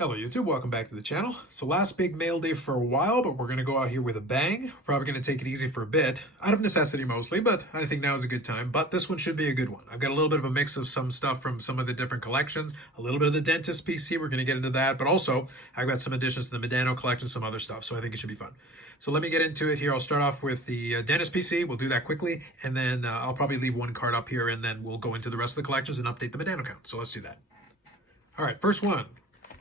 Hello YouTube, welcome back to the channel. So last big mail day for a while, but we're going to go out here with a bang. Probably going to take it easy for a bit, out of necessity mostly, but I think now is a good time. But this one should be a good one. I've got a little bit of a mix of some stuff from some of the different collections, a little bit of the Dentist PC, we're going to get into that, but also I've got some additions to the Modano collection, some other stuff, so I think it should be fun. So let me get into it here. I'll start off with the Dentist PC, we'll do that quickly, and then I'll probably leave one card up here, and then we'll go into the rest of the collections and update the Modano count. So let's do that. All right, first one.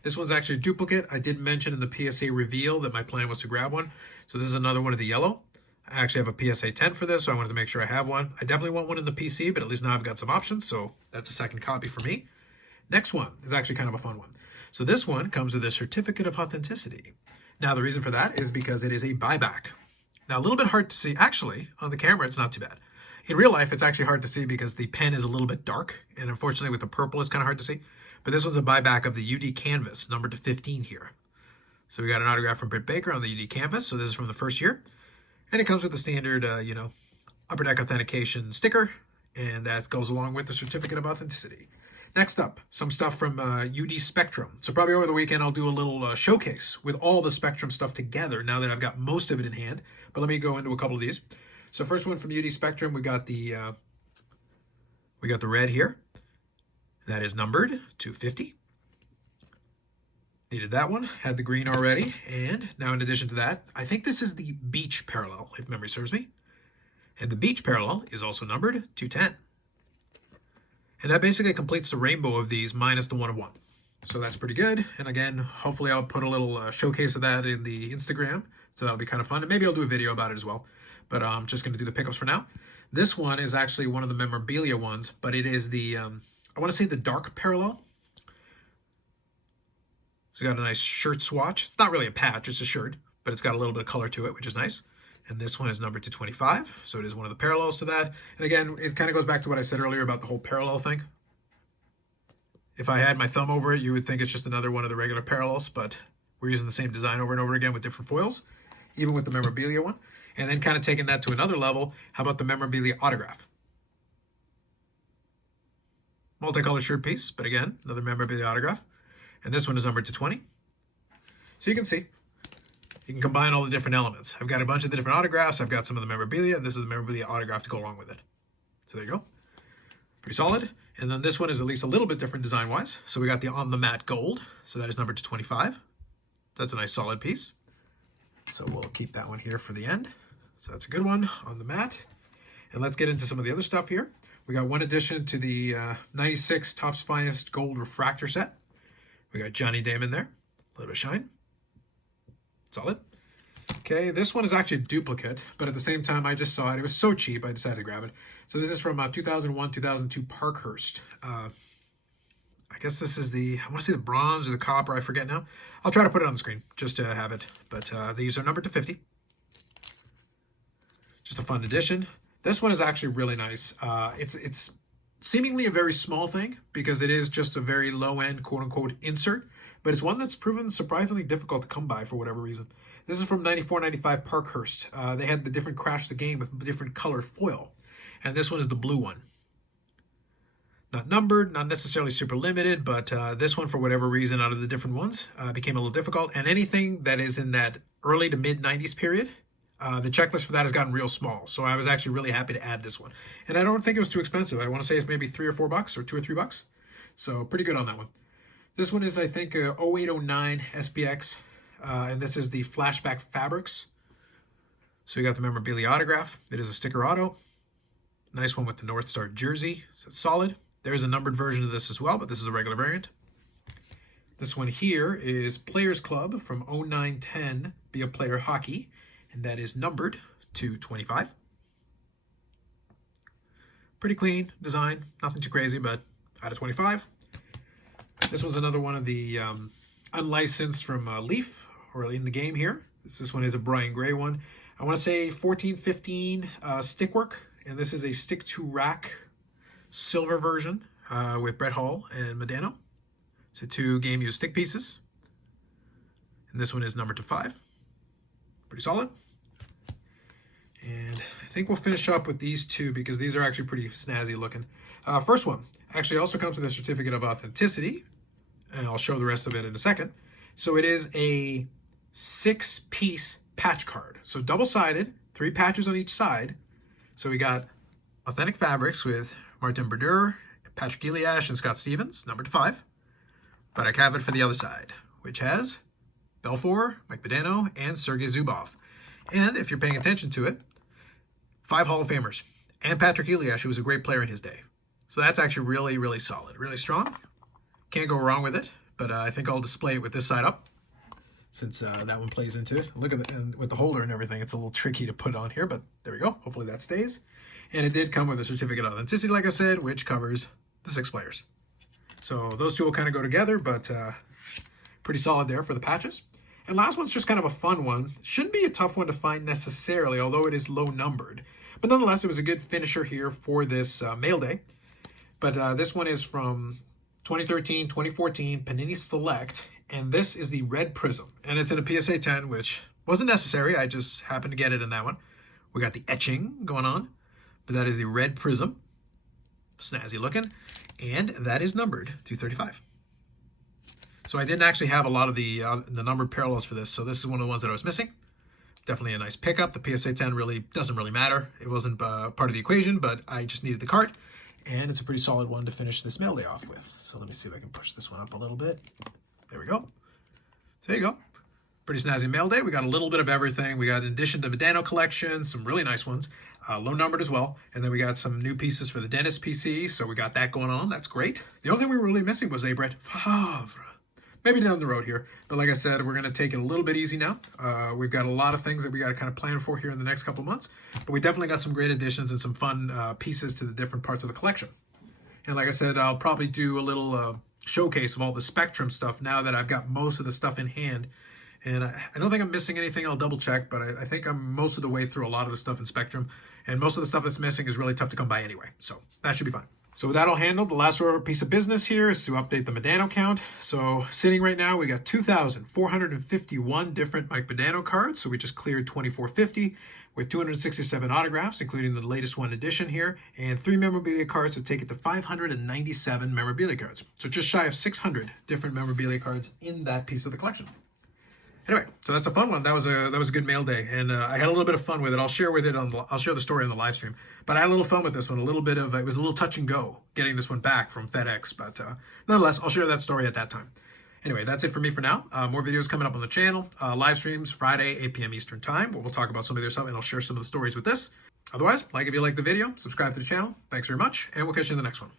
This one's actually a duplicate. I did mention in the PSA reveal that my plan was to grab one. So this is another one of the yellow. I actually have a PSA 10 for this, so I wanted to make sure I have one. I definitely want one in the PC, but at least now I've got some options, so that's a second copy for me. Next one is actually kind of a fun one. So this one comes with a certificate of authenticity. Now the reason for that is because it is a buyback. Now a little bit hard to see. Actually, on the camera, it's not too bad. In real life, it's actually hard to see because the pen is a little bit dark, and unfortunately with the purple, it's kind of hard to see. But this one's a buyback of the UD canvas, numbered to 15 here. So we got an autograph from Britt Baker on the UD canvas. So this is from the first year. And it comes with the standard, Upper Deck authentication sticker. And that goes along with the certificate of authenticity. Next up, some stuff from UD Spectrum. So probably over the weekend, I'll do a little showcase with all the Spectrum stuff together now that I've got most of it in hand. But let me go into a couple of these. So first one from UD Spectrum, we got the red here. That is numbered 250. Needed that one. Had the green already. And now in addition to that, I think this is the beach parallel, if memory serves me. And the beach parallel is also numbered 210. And that basically completes the rainbow of these minus the 1 of 1. So that's pretty good. And again, hopefully I'll put a little showcase of that in the Instagram. So that'll be kind of fun. And maybe I'll do a video about it as well. But I'm just going to do the pickups for now. This one is actually one of the memorabilia ones, but it is the... I want to say the dark parallel. It's got a nice shirt swatch. It's not really a patch, it's a shirt, but it's got a little bit of color to it, which is nice. And this one is numbered to 25, so it is one of the parallels to that. And again, it kind of goes back to what I said earlier about the whole parallel thing. If I had my thumb over it, you would think it's just another one of the regular parallels, but we're using the same design over and over again with different foils, even with the memorabilia one. And then kind of taking that to another level, how about the memorabilia autograph? Multicolored shirt piece, but again, another memorabilia autograph. And this one is numbered to 20. So you can see, you can combine all the different elements. I've got a bunch of the different autographs. I've got some of the memorabilia, and this is the memorabilia autograph to go along with it. So there you go. Pretty solid. And then this one is at least a little bit different design-wise. So we got the on the matte gold. So that is numbered to 25. That's a nice solid piece. So we'll keep that one here for the end. So that's a good one on the matte. And let's get into some of the other stuff here. We got one addition to the 96 Topps Finest Gold Refractor set. We got Johnny Damon there. A little bit of shine. Solid. Okay, this one is actually a duplicate, but at the same time, I just saw it. It was so cheap, I decided to grab it. So this is from 2001-2002 Parkhurst. I guess this is the, I want to say the bronze or the copper, I forget now. I'll try to put it on the screen just to have it. But these are numbered to 50. Just a fun addition. This one is actually really nice. It's seemingly a very small thing because it is just a very low-end, quote-unquote, insert, but it's one that's proven surprisingly difficult to come by for whatever reason. This is from 94-95 Parkhurst. They had the different Crash the Game with different color foil, and this one is the blue one. Not numbered, not necessarily super limited, but this one, for whatever reason, out of the different ones, became a little difficult, and anything that is in that early to mid-90s period, the checklist for that has gotten real small, so I was actually really happy to add this one. And I don't think it was too expensive. I want to say it's maybe $3 or $4 or $2 or $3. So pretty good on that one. This one is, I think, 0809 SPX, and this is the Flashback Fabrics. So we got the memorabilia autograph. It is a sticker auto. Nice one with the North Star jersey. So it's solid. There's a numbered version of this as well, but this is a regular variant. This one here is Players Club from 0910 Be a Player Hockey. And that is numbered to 25. Pretty clean design, nothing too crazy, but out of 25. This was another one of the unlicensed from Leaf, or in the game here. This one is a Brian Gray one. I want to say 14-15 stickwork, and this is a stick-to-rack silver version with Brett Hall and Modano. So 2 game-used stick pieces. And this one is numbered to 5. Pretty solid. And I think we'll finish up with these two because these are actually pretty snazzy looking. First one actually also comes with a certificate of authenticity, and I'll show the rest of it in a second. So it is a 6-piece patch card. So double-sided, 3 patches on each side. So we got Authentic Fabrics with Martin Brodeur, Patrick Eliash, and Scott Stevens, numbered to 5. But I have it for the other side, which has Belfour, Mike Modano, and Sergei Zubov. And if you're paying attention to it, 5 Hall of Famers, and Patrick Eliash, who was a great player in his day. So that's actually really, really solid, really strong. Can't go wrong with it, but I think I'll display it with this side up, since that one plays into it. Look at it, and with the holder and everything, it's a little tricky to put on here, but there we go. Hopefully that stays. And it did come with a certificate of authenticity, like I said, which covers the 6 players. So those two will kind of go together, but pretty solid there for the patches. And last one's just kind of a fun one. Shouldn't be a tough one to find necessarily, although it is low numbered. But nonetheless, it was a good finisher here for this mail day. But this one is from 2013, 2014 Panini Select. And this is the Red Prism. And it's in a PSA 10, which wasn't necessary. I just happened to get it in that one. We got the etching going on. But that is the Red Prism. Snazzy looking. And that is numbered 235. So I didn't actually have a lot of the numbered parallels for this. So this is one of the ones that I was missing. Definitely a nice pickup. The PSA 10 really doesn't really matter. It wasn't part of the equation, but I just needed the card. And it's a pretty solid one to finish this mail day off with. So let me see if I can push this one up a little bit. There we go. So there you go. Pretty snazzy mail day. We got a little bit of everything. We got, in addition to the Modano collection, some really nice ones, low numbered as well. And then we got some new pieces for the Dennis PC. So we got that going on. That's great. The only thing we were really missing was a Britt Favre. Maybe down the road here. But like I said, we're going to take it a little bit easy now. We've got a lot of things that we got to kind of plan for here in the next couple months. But we definitely got some great additions and some fun pieces to the different parts of the collection. And like I said, I'll probably do a little showcase of all the Spectrum stuff now that I've got most of the stuff in hand. And I don't think I'm missing anything. I'll double check, but I think I'm most of the way through a lot of the stuff in Spectrum. And most of the stuff that's missing is really tough to come by anyway. So that should be fine. So with that all handled, the last order piece of business here is to update the Modano count. So sitting right now, we got 2,451 different Mike Modano cards. So we just cleared 2,450 with 267 autographs, including the latest one edition here, and 3 memorabilia cards to take it to 597 memorabilia cards. So just shy of 600 different memorabilia cards in that piece of the collection. Anyway, so that's a fun one. That was a good mail day, and I had a little bit of fun with it. I'll share the story on the live stream. But I had a little fun with this one. It was a little touch and go getting this one back from FedEx. But nonetheless, I'll share that story at that time. Anyway, that's it for me for now. More videos coming up on the channel. Live streams Friday, 8 p.m. Eastern time, where we'll talk about some of their stuff, and I'll share some of the stories with this. Otherwise, if you like the video, subscribe to the channel. Thanks very much, and we'll catch you in the next one.